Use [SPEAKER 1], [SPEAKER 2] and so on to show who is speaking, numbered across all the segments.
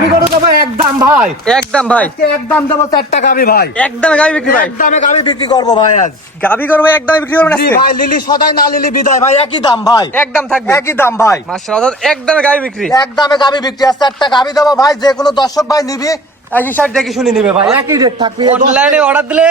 [SPEAKER 1] গাবি গরু দেবো একদম ভাই।
[SPEAKER 2] একদম ভাই।
[SPEAKER 1] একদম দেবো চারটা গাবি ভাই।
[SPEAKER 2] একদম গাবি বিক্রি ভাই।
[SPEAKER 1] একদমে গাবি বিক্রি করব ভাই আজ।
[SPEAKER 2] গাবি করব একদম বিক্রি
[SPEAKER 1] করব
[SPEAKER 2] না
[SPEAKER 1] ভাই লিলি সদাই না লিলি বিদায় ভাই একই দাম ভাই।
[SPEAKER 2] একদম থাকবে।
[SPEAKER 1] একই দাম ভাই।
[SPEAKER 2] মাশাআল্লাহ একদমে গাবি বিক্রি।
[SPEAKER 1] একদমে গাবি বিক্রি আর চারটা গাবি দেবো ভাই যে কোনো দর্শক ভাই নিবি একই সাইড দেখে শুনে নিবে ভাই একই রেট থাকবে।
[SPEAKER 2] অনলাইনে অর্ডার দিলে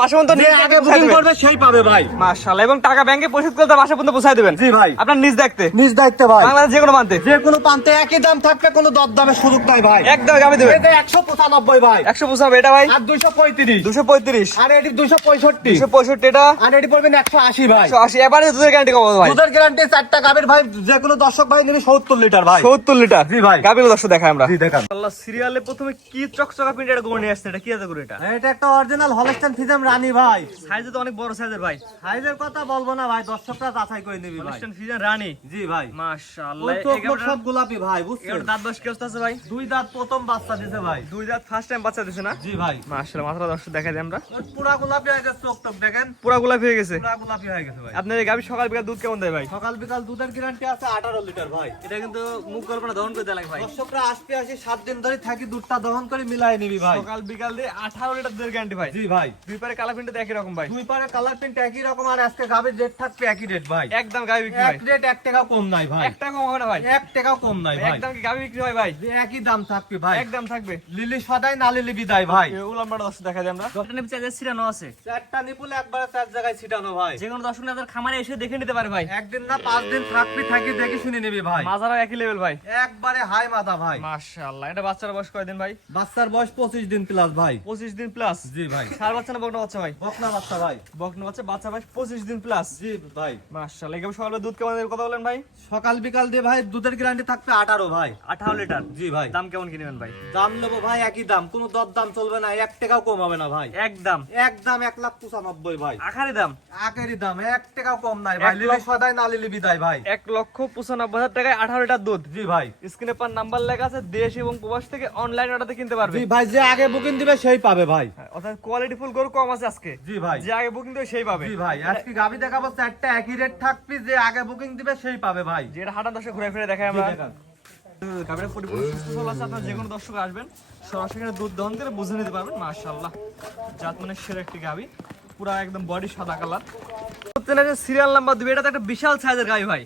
[SPEAKER 2] বাসা পর্যন্ত
[SPEAKER 1] যে
[SPEAKER 2] নিয়ে
[SPEAKER 1] আগে বুকিং করবে সেই পাবে ভাই।
[SPEAKER 2] মাশাআল্লাহ এবং টাকা ব্যাংকে পরিশোধ করে তার বাসা পর্যন্ত পৌঁছায় দেবেন।
[SPEAKER 1] জি ভাই।
[SPEAKER 2] আপনার নিজ দেখতে
[SPEAKER 1] নিজ দায়িত্বে ভাই।
[SPEAKER 2] বাংলাদেশ যে কোনো প্রান্তে।
[SPEAKER 1] যে কোনো প্রান্তে একই দাম থাকবে কোনো দর দামের সুযোগ নাই ভাই।
[SPEAKER 2] একদম গাবি দেবেন।
[SPEAKER 1] এতে একশো পঁচানব্বই ভাই।
[SPEAKER 2] একশো পৌঁছাবে এটা ভাই?
[SPEAKER 1] আর দুইশো পঁয়ত্রিশ।
[SPEAKER 2] দুশো পঁয়ত্রিশ।
[SPEAKER 1] আর এটি দুইশো পঁয়ষট্টি।
[SPEAKER 2] দুশো পঁয়ষট্টি এটা?
[SPEAKER 1] আর এটি পড়বেন একশো আশি ভাই।
[SPEAKER 2] একশো আশি এবারে দুধের গ্যারান্টি কমাবো ভাই।
[SPEAKER 1] দুধের গ্যারান্টি চারটা গাবের ভাই যে কোনো দর্শক ভাই নিবি সত্তর লিটার ভাই।
[SPEAKER 2] সত্তর লিটার।
[SPEAKER 1] জি ভাই।
[SPEAKER 2] গাবির দর্শক দেখায় আমরা।
[SPEAKER 1] জি দেখান।
[SPEAKER 2] আল্লাহ সিরিয়ালে প্রথমে কি চকচকা প্রিন্ট এটা নিয়ে কি আছে করে এটা?
[SPEAKER 1] এটা একটা অরিজিনাল হলস্টাইন ফিজাম রানী ভাই।
[SPEAKER 2] সাইজে তো অনেক বড় সাইজের ভাই।
[SPEAKER 1] সাইজের কথা বলব না ভাই দর্শকরা যাচাই করে নিবি ভাই।
[SPEAKER 2] হলিস্টাইন রানী?
[SPEAKER 1] জি ভাই।
[SPEAKER 2] মাশাআল্লাহ
[SPEAKER 1] চোখ সব গোলাপি ভাই বুঝছেন?
[SPEAKER 2] এর দাঁত বয়স আছে ভাই?
[SPEAKER 1] দুই দাঁত প্রথম বাচ্চা দিছে ভাই।
[SPEAKER 2] দুই দাঁত ফার্স্ট টাইম বাচ্চা দিছে না?
[SPEAKER 1] জি ভাই।
[SPEAKER 2] মাশাআল্লাহ মাথাটা দর্শক দেখা যায় আমরা।
[SPEAKER 1] পুরা গোলাপি হয়ে গেছে চোখ টোক দেখেন।
[SPEAKER 2] পুরা গোলাপি হয়ে গেছে।
[SPEAKER 1] পুরা গোলাপি হয়ে গেছে ভাই।
[SPEAKER 2] আপনার এই গাবি সকাল বিকাল দুধ কেমন দেয় ভাই?
[SPEAKER 1] সকাল বিকাল দুধের গ্যারান্টি আছে আঠারো লিটার ভাই।
[SPEAKER 2] এটা কিন্তু মুখ কল্পনা দহন করে দেয় লাগে ভাই।
[SPEAKER 1] দর্শকরা আসবে আসি সাত দিন ধরে থাকি দুধটা দহন করে মিলাই নিবি ভাই।
[SPEAKER 2] সকাল বিকাল দিয়ে আঠারো লিটার দুধের গ্যারান্টি ভাই।
[SPEAKER 1] জি ভাই।
[SPEAKER 2] দুই পারে কালা প্রিন্টে একই রকম ভাই।
[SPEAKER 1] দুই পারে কালার প্রিন্ট একই রকম আর আজকে গাবের রেট থাকবে একই রেট ভাই।
[SPEAKER 2] একদম গাবি বিক্রি ভাই।
[SPEAKER 1] এক রেট এক টাকা কম নাই ভাই।
[SPEAKER 2] একটা কম হবে না ভাই।
[SPEAKER 1] এক টাকাও কম নাই ভাই।
[SPEAKER 2] একদম কি গাবি বিক্রি হয় ভাই?
[SPEAKER 1] একই দাম থাকবে ভাই।
[SPEAKER 2] একদম থাকবে।
[SPEAKER 1] লিলি সদাই না লিলি বিদায় ভাই।
[SPEAKER 2] উলাম্বাটা দর্শক দেখা যায় আমরা। ডক্টর নেপি চার্জার ছিটানো আছে।
[SPEAKER 1] চারটা নিপুলে একবারে চার জায়গায় ছিটানো ভাই।
[SPEAKER 2] যে কোনো দর্শক তাদের খামারে এসে দেখে নিতে পারে ভাই।
[SPEAKER 1] একদিন না পাঁচ দিন থাকবি থাকি দেখে শুনে নিবি ভাই।
[SPEAKER 2] মাজারা একই লেভেল ভাই।
[SPEAKER 1] একবারে হাই মাথা ভাই।
[SPEAKER 2] মাশাআল্লাহ এটা বাচ্চার বয়স কয়দিন ভাই?
[SPEAKER 1] বাচ্চার বয়স পঁচিশ দিন প্লাস ভাই।
[SPEAKER 2] পঁচিশ দিন প্লাস
[SPEAKER 1] জি ভাই।
[SPEAKER 2] সার বাচ্চা না বকনা বাচ্চা ভাই?
[SPEAKER 1] বকনা বাচ্চা ভাই।
[SPEAKER 2] বকনা বাচ্চা বাচ্চা ভাই পঁচিশ দিন প্লাস
[SPEAKER 1] জি ভাই।
[SPEAKER 2] মাশাআল্লাহ এখানে সকালে দুধ কেমন কথা বলেন ভাই?
[SPEAKER 1] সকাল বিকাল দিয়ে ভাই দুধের গ্যারান্টি থাকবে আঠারো ভাই।
[SPEAKER 2] আঠারো লিটার?
[SPEAKER 1] জি ভাই।
[SPEAKER 2] দাম কেমন কিনবেন ভাই?
[SPEAKER 1] দাম নেব ভাই একই দাম কোনো দর দাম চলবে না এক টাকাও কম হবে না ভাই।
[SPEAKER 2] একদম
[SPEAKER 1] একদম এক লাখ পঁচানব্বই ভাই।
[SPEAKER 2] আখারি দাম?
[SPEAKER 1] আখেরই দাম এক টাকাও কম নাই ভাই লিলি সদাই না লিলি বিদায় ভাই।
[SPEAKER 2] এক লক্ষ পঁচানব্বই হাজার টাকায় আঠারো লিটার দুধ?
[SPEAKER 1] জি ভাই।
[SPEAKER 2] স্ক্রিনে পার নাম্বার লেখা আছে দেশ এবং প্রবাস থেকে অনলাইন অর্ডারতে কিনতে পারবে।
[SPEAKER 1] জি ভাই যে আগে বুকিং দিবে সেই পাবে ভাই।
[SPEAKER 2] হ্যাঁ, অর্থাৎ কোয়ালিটি ফুল গরু কম আছে আজকে।
[SPEAKER 1] জি ভাই।
[SPEAKER 2] যে আগে বুকিং দেবে সেই পাবে।
[SPEAKER 1] জি ভাই আজকে গাবি দেখাবো চারটা একই রেট থাকবি যে আগে বুকিং দিবে সেই পাবে ভাই।
[SPEAKER 2] যেটা হাঁটা দশে ঘুরে ফিরে দেখায়
[SPEAKER 1] জি
[SPEAKER 2] আমরা
[SPEAKER 1] দেখান।
[SPEAKER 2] পরিপূর্ণ সুস্থ সবল আছে আপনার যে কোনো দর্শক আসবেন সরাসরি দুধ দহন করে বুঝে নিতে পারবেন মাশাআল্লাহ। জাত মানে সেরা একটি গাভী পুরো একদম বডি সাদা কালার সিরিয়াল নাম্বার দিবে এটা তো একটা বিশাল সাইজের গাভী ভাই।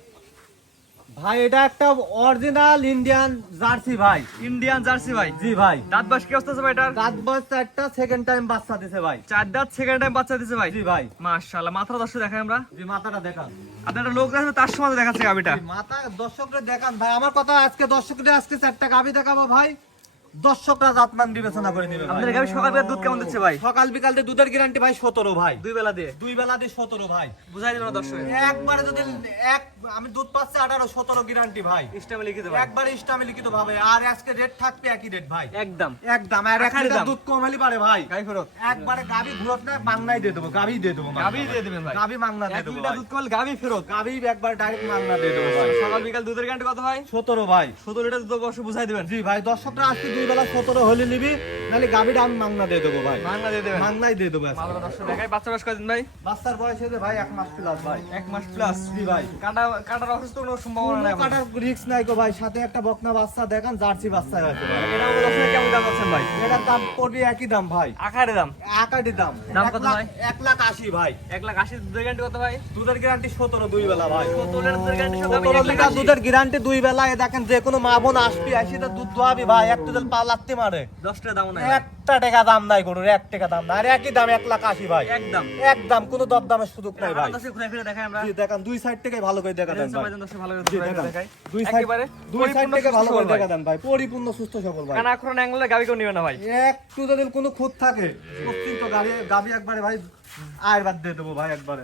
[SPEAKER 1] ভাই এটা একটা অরিজিনাল ইন্ডিয়ান জার্সি ভাই।
[SPEAKER 2] ইন্ডিয়ান জার্সি ভাই।
[SPEAKER 1] জি ভাই।
[SPEAKER 2] দাঁত বাস কি অবস্থা ভাই এটার?
[SPEAKER 1] দাঁত বাস চারটা সেকেন্ড টাইম বাচ্চা দিছে ভাই।
[SPEAKER 2] চার দাঁত সেকেন্ড টাইম বাচ্চা দিছে ভাই।
[SPEAKER 1] জি ভাই।
[SPEAKER 2] মাশাআল্লাহ মাথা দর্শক দেখাই আমরা।
[SPEAKER 1] জি মাথাটা দেখান।
[SPEAKER 2] আপনারা একটা লোক দেখেন তার সময় দেখাচ্ছে
[SPEAKER 1] গাবিটা। মাথা দর্শকরা দেখান। ভাই আমার কথা আজকে দর্শকরা আজকে চারটা গাবি দেখাবো ভাই। দর্শকরা জাতমান বিবেচনা করে নিবে ভাই।
[SPEAKER 2] আপনার সকাল দুধ কেমন দিচ্ছে ভাই?
[SPEAKER 1] সকাল বিকাল দুধের গ্যারান্টি ভাই সতেরো ভাই।
[SPEAKER 2] দুই বেলা দিয়ে?
[SPEAKER 1] দুই বেলা দিয়ে সতেরো ভাই।
[SPEAKER 2] বুঝাই দর্শক
[SPEAKER 1] একবারে যদি এক আমি দুধ পাচ্ছি আঠারো সতেরো গ্যারান্টি ভাই। একবারে লিখিত ভাবে। আর আজকে রেট থাকবে একই রেট ভাই।
[SPEAKER 2] একদম।
[SPEAKER 1] একদম। আর এক। দুধ কমালি পারে ভাই।
[SPEAKER 2] গাই ফেরত।
[SPEAKER 1] একবারে গাবি ঘুরত না দিয়ে দেবো গাবি দিয়ে দেবো
[SPEAKER 2] গাভী দিয়ে দেবেন ভাই।
[SPEAKER 1] গাবি মাংনা দিয়ে দেবো
[SPEAKER 2] দুধ গাভী ফেরত।
[SPEAKER 1] গাবি একবার ডাইরেক্ট মাংনা দিয়ে দেবো ভাই।
[SPEAKER 2] সকাল বিকাল দুধের গ্যারান্টি কত ভাই?
[SPEAKER 1] সতেরো ভাই।
[SPEAKER 2] সতেরো লিটার দুধ বসে বুঝাই দিবেন।
[SPEAKER 1] জি ভাই দর্শকরা আজকে দুই বেলা সতেরো হলে নিবি নাহলে গাবিটা আমি মাংনা দিয়ে দেবো ভাই।
[SPEAKER 2] বাংলা দিয়ে দেবেন?
[SPEAKER 1] মাংনাই দিয়ে দেবো
[SPEAKER 2] দেখাই। বাচ্চা বয়স কয়দিন ভাই?
[SPEAKER 1] বাচ্চার বয়স হয়েছে ভাই এক মাস প্লাস ভাই।
[SPEAKER 2] এক মাস প্লাস
[SPEAKER 1] জি ভাই।
[SPEAKER 2] কাটা কাটার অসুস্থ কোনো সম্ভাবনা নাই
[SPEAKER 1] কাটার রিস্ক নাই গো ভাই। সাথে একটা বকনা বাচ্চা দেখান জার্সি বাচ্চা আছে ভাই।
[SPEAKER 2] এটা দর্শক কেমন দাম আছেন ভাই?
[SPEAKER 1] এটার দাম পড়বে একই দাম ভাই।
[SPEAKER 2] আখারে দাম?
[SPEAKER 1] আকাটি দাম।
[SPEAKER 2] দাম কত ভাই?
[SPEAKER 1] এক লাখ আশি ভাই।
[SPEAKER 2] এক লাখ আশি দুধের গ্যারান্টি কত ভাই?
[SPEAKER 1] দুধের গ্যারান্টি সতেরো দুই বেলা ভাই।
[SPEAKER 2] সতেরো লিটার দুধের গ্যারান্টি সব আমি
[SPEAKER 1] সতেরো
[SPEAKER 2] এক লাখ
[SPEAKER 1] লিটার
[SPEAKER 2] আশি।
[SPEAKER 1] দুধের গ্যারান্টি দুই বেলা এ দেখেন যে কোনো মা বোন আসবি আসি তো দুধ দোয়াবি ভাই। এক দুধের পা লাত্তি মারে।
[SPEAKER 2] দশ টাকা দাম নাই
[SPEAKER 1] একটা টাকা দাম নাই গরুর এক টাকা দাম নাই। আর একই দাম এক লাখ আশি ভাই।
[SPEAKER 2] একদম।
[SPEAKER 1] একদম কোনো দর দামের সুযোগ নাই ভাই।
[SPEAKER 2] দশে ঘুরে ফিরে দেখাই আমরা।
[SPEAKER 1] দেখান দুই সাইড থেকে ভালো করে দেখা দেন ভাই।
[SPEAKER 2] ভালো করে। দেখাই।
[SPEAKER 1] দুই সাইড দুই সাইড থেকে ভালো
[SPEAKER 2] সুস্থ
[SPEAKER 1] করে দেখা
[SPEAKER 2] ভাই।
[SPEAKER 1] দেন ভাই। পরিপূর্ণ সুস্থ সবল ভাই।
[SPEAKER 2] কানা অ্যাঙ্গলে গাবি কেউ নিবে না ভাই।
[SPEAKER 1] একটু যদি কোনো খুঁত থাকে তো গাড়ি গাবি একবারে ভাই দিয়ে দেবো ভাই একবারে।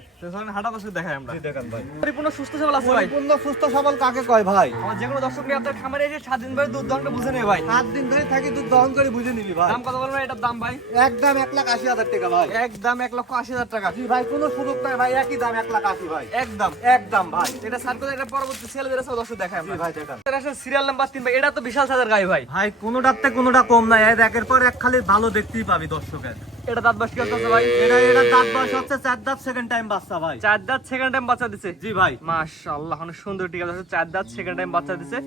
[SPEAKER 2] হাঁটা দশে দেখাই আমরা।
[SPEAKER 1] দেখান ভাই।
[SPEAKER 2] পরিপূর্ণ সুস্থ সবল আছে ভাই।
[SPEAKER 1] পরিপূর্ণ সুস্থ সবল কাকে কয় ভাই?
[SPEAKER 2] আমার যে কোনো দর্শক নিয়ে আপনার খামারে এসে সাত দিন ধরে দুধ দহনটা বুঝে নেই ভাই।
[SPEAKER 1] সাত দিন ধরে থাকি তুই দহন করে বুঝে নিবি ভাই।
[SPEAKER 2] দাম কত বলবেন? এটার দাম ভাই?
[SPEAKER 1] একদম এক লাখ আশি হাজার টাকা ভাই।
[SPEAKER 2] একদম এক লক্ষ আশি হাজার টাকা।
[SPEAKER 1] জি ভাই কোনো সুযোগ নাই ভাই একই দাম এক লাখ আশি ভাই।
[SPEAKER 2] একদম
[SPEAKER 1] একদম ভাই।
[SPEAKER 2] এটা সার করে এটা পরবর্তী সেল বেরোছে দশ
[SPEAKER 1] জি
[SPEAKER 2] আমরা।
[SPEAKER 1] ভাই দেখান।
[SPEAKER 2] সিরিয়াল নাম্বার তিন ভাই। এটা তো বিশাল সাজার গাই ভাই।
[SPEAKER 1] ভাই কোনোটাতে কোনোটা কম নাই। এক একের পর এক খালি ভালো দেখতেই পাবি দর্শকের।
[SPEAKER 2] এটা দাঁত বাস কি ভাই।
[SPEAKER 1] এটা এটা দাঁত বয়স হচ্ছে চার দাঁত সেকেন্ড টাইম বাচ্চা ভাই।
[SPEAKER 2] চার দাঁত সেকেন্ড টাইম বাচ্চা দিছে?
[SPEAKER 1] জি ভাই।
[SPEAKER 2] মাশাআল্লাহ অনেক সুন্দর টিকা আছে। চার দাঁত সেকেন্ড টাইম বাচ্চা দিছে।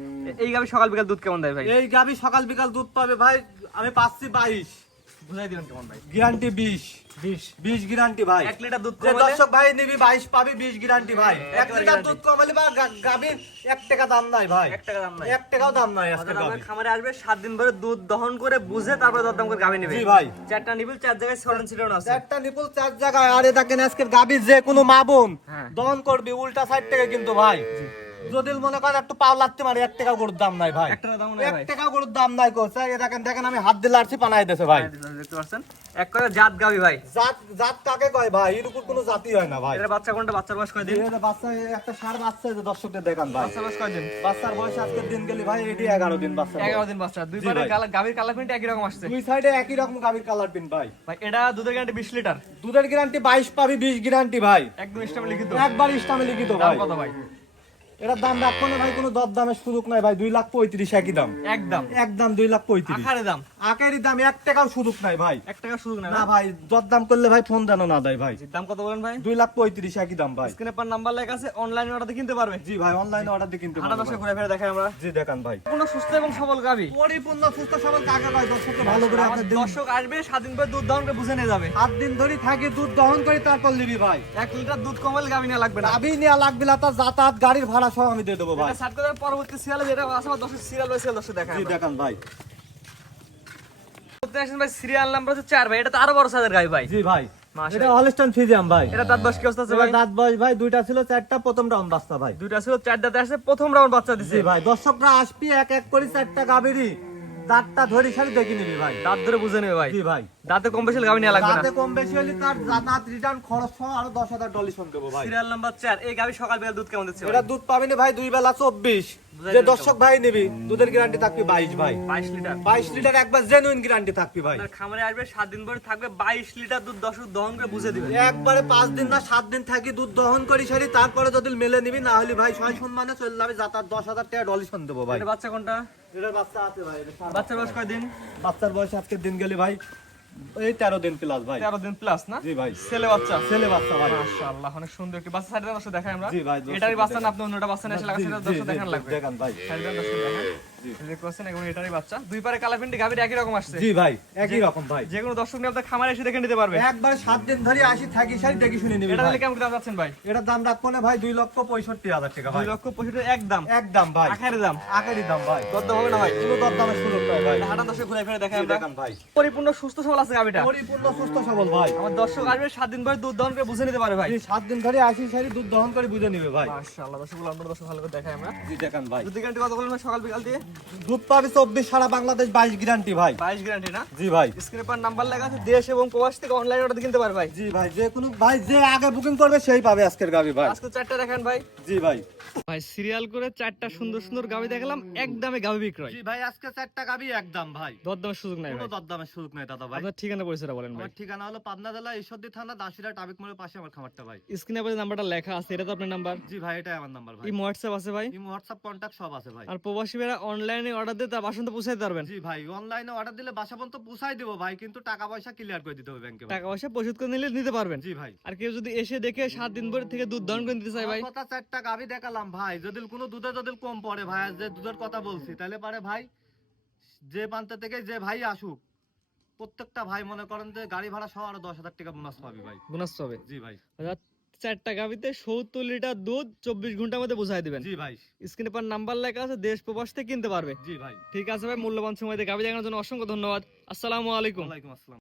[SPEAKER 2] এই গাবি সকাল বিকাল দুধ কেমন দেয় ভাই?
[SPEAKER 1] এই গাবি সকাল বিকাল দুধ পাবে ভাই আমি পাচ্ছি বাইশ।
[SPEAKER 2] বুঝাই দিবেন কেমন ভাই?
[SPEAKER 1] গ্যারান্টি বিশ।
[SPEAKER 2] বিশ।
[SPEAKER 1] বিশ গ্যারান্টি ভাই।
[SPEAKER 2] এক লিটার দুধ
[SPEAKER 1] যে
[SPEAKER 2] কমালে?
[SPEAKER 1] দর্শক ভাই নিবি বাইশ পাবি বিশ গ্যারান্টি ভাই। এক লিটার দুধ কমালি বা গা- গাবির টাকা দাম নাই ভাই।
[SPEAKER 2] এক টাকা দাম নাই।
[SPEAKER 1] এক টাকাও দাম নাই আজকে গাবি
[SPEAKER 2] খামারে আসবে সাত দিন ধরে দুধ দহন করে বুঝে তারপরে দরদাম করে গাবি নেবে।
[SPEAKER 1] জি ভাই।
[SPEAKER 2] চারটা নিবিল চার জায়গায় সরেন ছিল আছে।
[SPEAKER 1] একটা নিপুল চার জায়গায়। আর গাবি যে কোনো মা বোন
[SPEAKER 2] হ্যাঁ।
[SPEAKER 1] দহন করবি উল্টা সাইড থেকে কিন্তু ভাই। যদি মনে করেন একটু পাও লাগতে পারে এক টাকা গরুর দাম নাই ভাই।
[SPEAKER 2] এক টাকা
[SPEAKER 1] গরুর দাম নাই কোথায় এটা কেন দেখেন আমি হাত দিলে আরছি পানাই দিছে ভাই।
[SPEAKER 2] দেখতে পাচ্ছেন? এক করে জাত গাবি ভাই।
[SPEAKER 1] জাত জাত কাকে কয় ভাই? এর উপর কোনো জাতি হয় না ভাই।
[SPEAKER 2] এটার বাচ্চা কোনটা? বাচ্চার বয়স কয়দিন
[SPEAKER 1] এর বাচ্চা একটা সার বাচ্চা যে দর্শকদের দেখান ভাই।
[SPEAKER 2] বয়স কয়দিন
[SPEAKER 1] বাচ্চার বয়স আজকের দিন গেলি ভাই এটি এগারো দিন বাচ্চা।
[SPEAKER 2] এগারো দিন বাচ্চা। দুই পারে গাভীর কালার প্রিন্ট একই রকম আসছে।
[SPEAKER 1] দুই সাইডে একই রকম গাভীর কালার পিন ভাই।
[SPEAKER 2] ভাই এটা দুধের গ্যারান্টি বিশ লিটার।
[SPEAKER 1] দুধের গ্যারান্টি বাইশ পাবি বিশ গ্যারান্টি ভাই।
[SPEAKER 2] একদম স্টামে লিখিত।
[SPEAKER 1] একবার ইস্টামে লিখিত ভাই।
[SPEAKER 2] কত ভাই?
[SPEAKER 1] এটার দাম রাখব না ভাই কোনো দর দামের সুযোগ নাই ভাই দুই লাখ পঁয়ত্রিশ একই দাম।
[SPEAKER 2] একদম।
[SPEAKER 1] একদম দুই লাখ পঁয়ত্রিশ।
[SPEAKER 2] দাম।
[SPEAKER 1] আকারি দাম এক টাকাও সুযোগ নাই ভাই।
[SPEAKER 2] এক টাকা সুযোগ না?
[SPEAKER 1] না ভাই দর দাম করলে ভাই ফোন দেন না দেয় ভাই।
[SPEAKER 2] দাম কত বলেন ভাই?
[SPEAKER 1] দুই লাখ পঁয়ত্রিশ একই দাম ভাই।
[SPEAKER 2] স্ক্রিনে পার নাম্বার লেখা আছে অনলাইনে অর্ডার কিনতে পারবে?
[SPEAKER 1] জি ভাই অনলাইনে অর্ডার দিয়ে কিনতে
[SPEAKER 2] হাঁটা
[SPEAKER 1] পারবেন
[SPEAKER 2] ঘুরে ফিরে দেখাই আমরা।
[SPEAKER 1] জি দেখান ভাই।
[SPEAKER 2] কোনো সুস্থ এবং সবল গাবি।
[SPEAKER 1] পরিপূর্ণ সুস্থ সবল কাকে ভাই দর্শককে ভালো করে
[SPEAKER 2] দর্শক আসবে স্বাধীন করে দুধ দহন করে বুঝে নিয়ে যাবে।
[SPEAKER 1] সাত দিন ধরে থাকি দুধ দহন করে তারপর নিবি ভাই।
[SPEAKER 2] এক লিটার দুধ কমালে গাবি নেওয়া লাগবে না।
[SPEAKER 1] গাবি নেওয়া লাগবে না তার যাতায়াত গাড়ির ভাড়া সহ আমি দিয়ে দেবো ভাই।
[SPEAKER 2] সাত পরবর্তী সিরিয়ালে যেটা আছে দশের সিরিয়াল রয়েছে দশে দেখাই
[SPEAKER 1] জি দেখান ভাই।
[SPEAKER 2] বলতে আসেন ভাই সিরিয়াল নাম্বার হচ্ছে চার ভাই। এটা তো আরও বড় সাইজের গাবি ভাই।
[SPEAKER 1] জি ভাই। এটা হলস্টাইন ফিজিয়াম ভাই।
[SPEAKER 2] এটা দাঁত বয়স কি অবস্থা আছে ভাই?
[SPEAKER 1] দাঁত বয়স ভাই দুইটা ছিল চারটা প্রথম রাউন্ড বাচ্চা ভাই।
[SPEAKER 2] দুইটা ছিল চার দাঁতে প্রথম রাউন্ড বাচ্চা দিছে।
[SPEAKER 1] ভাই দর্শকরা আসবি এক এক করে চারটা গাবিরই দাঁতটা ধরি সারি দেখে নিবি ভাই।
[SPEAKER 2] দাঁত ধরে বুঝে নেবে ভাই।
[SPEAKER 1] জি ভাই?
[SPEAKER 2] দাঁতে কম বেশি গাবি নেওয়া লাগবে না।
[SPEAKER 1] দাঁতে কম বেশি হলে তার যাতায়াত রিটার্ন খরচ সহ আরও দেবো ভাই।
[SPEAKER 2] সিরিয়াল নাম্বার এই গাবি সকাল বিকাল দুধ কেমন দিচ্ছে
[SPEAKER 1] এটা দুধ পাবি না ভাই দুই বেলা চব্বিশ।
[SPEAKER 2] বুঝাই
[SPEAKER 1] যে দর্শক ভাই নিবি দুধের গ্যারান্টি থাকবি বাইশ ভাই।
[SPEAKER 2] বাইশ লিটার
[SPEAKER 1] বাইশ লিটার একবার জেনুইন গ্যারান্টি থাকবি ভাই।
[SPEAKER 2] খামারে আসবে সাত দিন পরে থাকবে বাইশ লিটার দুধ দশ দহন করে বুঝে দিবে
[SPEAKER 1] একবারে পাঁচ দিন না সাত দিন থাকি দুধ দহন করি সারি তারপরে যদি মেলে নিবি না হলে ভাই ছয় সম্মানে চলে যাবে যাতায়াত দশ হাজার টাকা ডলিশন দেবো ভাই।
[SPEAKER 2] এটা বাচ্চা কোনটা?
[SPEAKER 1] বাচ্চা আছে ভাই
[SPEAKER 2] বাচ্চার বয়স কয়দিন
[SPEAKER 1] বাচ্চার বয়স আজকের দিন গেলে ভাই এই তেরো দিন প্লাস ভাই।
[SPEAKER 2] তেরো দিন প্লাস না?
[SPEAKER 1] জি ভাই।
[SPEAKER 2] ছেলে বাচ্চা?
[SPEAKER 1] ছেলে বাচ্চা ভাই।
[SPEAKER 2] মাশাআল্লাহ অনেক সুন্দর একটি বাচ্চা। সাইডে দর্শক দেখাই আমরা।
[SPEAKER 1] জি ভাই,
[SPEAKER 2] এটারই বাচ্চা না আপনি অন্যটা বাচ্চা নিয়ে এসে লাগাচ্ছেন
[SPEAKER 1] জি,
[SPEAKER 2] দর্শক দেখান লাগবে।
[SPEAKER 1] দেখান ভাই।
[SPEAKER 2] সাইডে দর্শক দেখেন। দেখতে পাচ্ছেন এবং এটারই বাচ্চা। দুই পারে কালার প্রিন্ট একই রকম আসছে।
[SPEAKER 1] জি ভাই একই রকম ভাই।
[SPEAKER 2] যে কোনো দর্শক নিয়ে আপনার খামারে এসে দেখে নিতে পারবে।
[SPEAKER 1] একবার সাত দিন ধরে আসি থাকি সারি দেখি শুনে নিবি
[SPEAKER 2] এটা কেমন দাম যাচ্ছেন ভাই?
[SPEAKER 1] এটার দাম রাখব না ভাই দুই লক্ষ পঁয়ষট্টি হাজার টাকা ভাই।
[SPEAKER 2] দুই লক্ষ পঁয়ষট্টি একদম
[SPEAKER 1] একদম ভাই।
[SPEAKER 2] আখারে দাম।
[SPEAKER 1] আকারি দাম ভাই।
[SPEAKER 2] কত হবে না ভাই?
[SPEAKER 1] কোনো দর দামের সুযোগ নাই ভাই।
[SPEAKER 2] হাঁটা দর্শক ঘুরে ফিরে দেখাই
[SPEAKER 1] দেখান ভাই।
[SPEAKER 2] পরিপূর্ণ সুস্থ সবল আছে গাবিটা
[SPEAKER 1] পরিপূর্ণ সুস্থ সবল ভাই।
[SPEAKER 2] আমার দর্শক আসবে সাত দিন পরে দুধ দহন করে বুঝে নিতে পারে ভাই।
[SPEAKER 1] সাত দিন ধরে আসি সারি দুধ দহন করে বুঝে নিবে ভাই।
[SPEAKER 2] মাশাআল্লাহ দর্শক আমরা দর্শক ভালো করে দেখাই আমরা।
[SPEAKER 1] জি দেখান ভাই।
[SPEAKER 2] দুধ গ্যারান্টি কত বলবেন সকাল বিকাল দিয়ে?
[SPEAKER 1] দুধ পাবি চব্বিশ সারা বাংলাদেশ বাইশ গ্যারান্টি ভাই।
[SPEAKER 2] বাইশ গ্যারান্টি না?
[SPEAKER 1] জি ভাই।
[SPEAKER 2] স্ক্রিনে পার নাম্বার লেখা আছে দেশ এবং প্রবাস থেকে অনলাইন অর্ডার কিনতে পারে ভাই।
[SPEAKER 1] জি ভাই যে কোনো ভাই যে আগে বুকিং করবে সেই পাবে আজকের গাবি ভাই।
[SPEAKER 2] আজকে চারটা দেখেন ভাই।
[SPEAKER 1] জি ভাই।
[SPEAKER 2] ভাই সিরিয়াল করে চারটা সুন্দর সুন্দর গাবি দেখালাম একদমে গাবি বিক্রয়।
[SPEAKER 1] জি ভাই আজকে চারটা গাবি একদম ভাই।
[SPEAKER 2] দরদামের সুযোগ নাই
[SPEAKER 1] কোনো
[SPEAKER 2] ভাই।
[SPEAKER 1] দরদামের সুযোগ নাই দাদা ভাই।
[SPEAKER 2] আপনার ঠিকানা পরিচয়টা বলেন ভাই।
[SPEAKER 1] আমার ঠিকানা হলো পাবনা জেলা ঈশ্বরদী থানা দাসিরা টাবিক মোড়ের পাশে আমার খামারটা ভাই।
[SPEAKER 2] স্ক্রিনে পরে নাম্বারটা লেখা আছে এটা তো আপনার নাম্বার।
[SPEAKER 1] জি ভাই এটাই আমার নাম্বার ভাই।
[SPEAKER 2] এই হোয়াটসঅ্যাপ আছে ভাই?
[SPEAKER 1] ইমো হোয়াটসঅ্যাপ কন্টাক্ট সব আছে ভাই।
[SPEAKER 2] আর প্রবাসী ভাইরা অনলাইনে অর্ডার দিয়ে তার বাসন তো পৌঁছাইতে পারবেন।
[SPEAKER 1] জি ভাই অনলাইনে অর্ডার দিলে বাসা পর্যন্ত পৌঁছাই দেবো ভাই কিন্তু টাকা পয়সা ক্লিয়ার করে দিতে হবে ব্যাংকে
[SPEAKER 2] টাকা পয়সা পরিশোধ করে নিলে নিতে পারবেন।
[SPEAKER 1] জি ভাই।
[SPEAKER 2] আর কেউ যদি এসে দেখে সাত দিন পরে থেকে দুধ দহন করে দিতে চায় ভাই।
[SPEAKER 1] কথা চারটা গাবি দেখালাম ভাই যদি কোনো দুধে যদি কম পড়ে ভাই যে দুধের কথা বলছি তাহলে পারে ভাই যে প্রান্ত থেকে যে ভাই আসুক প্রত্যেকটা ভাই মনে করেন যে গাড়ি ভাড়া সহ আরও দশ হাজার টাকা বোনাস পাবি ভাই।
[SPEAKER 2] বোনাস পাবে।
[SPEAKER 1] জি ভাই।
[SPEAKER 2] অর্থাৎ চারটা গাভিতে সত্তর লিটার দুধ চব্বিশ ঘণ্টার মধ্যে বোঝাই দিবেন।
[SPEAKER 1] জি ভাই।
[SPEAKER 2] স্ক্রিনে পর নাম্বার লেখা আছে দেশ প্রবাস থেকে কিনতে পারবে।
[SPEAKER 1] জি ভাই।
[SPEAKER 2] ঠিক আছে ভাই মূল্যবান সময় গাভি গাবি দেখানোর জন্য অসংখ্য ধন্যবাদ। আসসালামু আলাইকুম।
[SPEAKER 1] আলাইকুম আসসালাম।